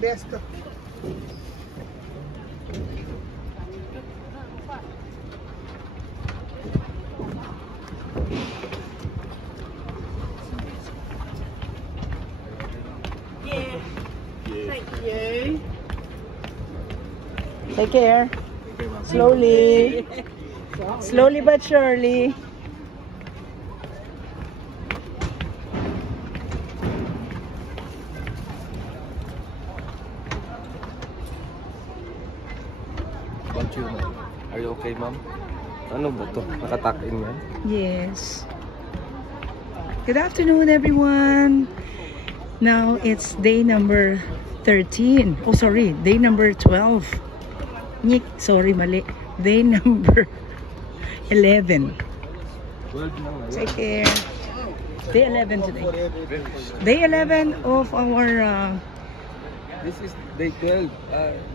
Best. Yeah. Thank you. Take care. Slowly. Slowly but surely. Bonjour, ma'am. Are you okay, ma'am? Ano ba to? Nakatakin yan? Yes. Good afternoon, everyone. Now it's day number 13. Oh, sorry. Day number 12. Nick, sorry, mali. Day number 11. 12 na nga. Take care. Day 11 today. Day 11 of our This is day 12.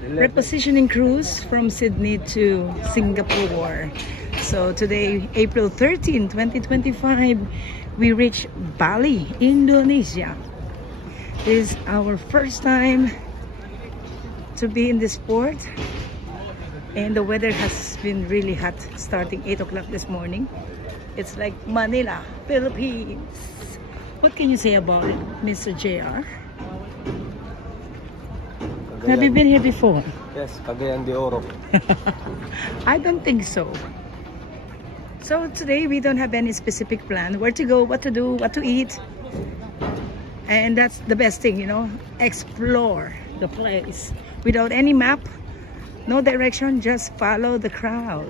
11. repositioning cruise from Sydney to Singapore. So today, April 13, 2025, we reach Bali, Indonesia. This is our first time to be in this port, and the weather has been really hot starting 8 o'clock this morning. It's like Manila, Philippines. What can you say about it, Mr. JR? Have you been here before? Yes, Cagayan de Oro. I don't think so. So today we don't have any specific plan where to go, what to do, what to eat. And that's the best thing, you know, explore the place without any map, no direction, just follow the crowd.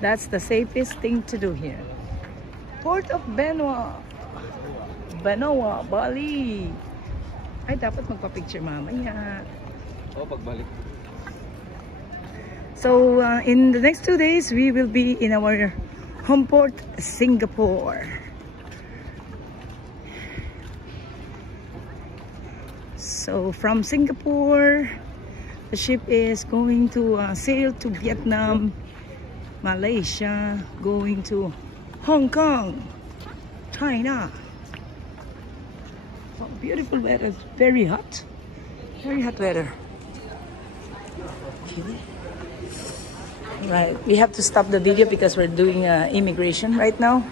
That's the safest thing to do here. Port of Benoa, Bali. Ay, dapat magpa-picture mamaya. Oh, pagbalik. So in the next 2 days, we will be in our home port, Singapore. So from Singapore, the ship is going to sail to Vietnam, Malaysia, going to Hong Kong, China. Oh, beautiful weather, very hot weather. Okay. Right, we have to stop the video because we're doing immigration right now.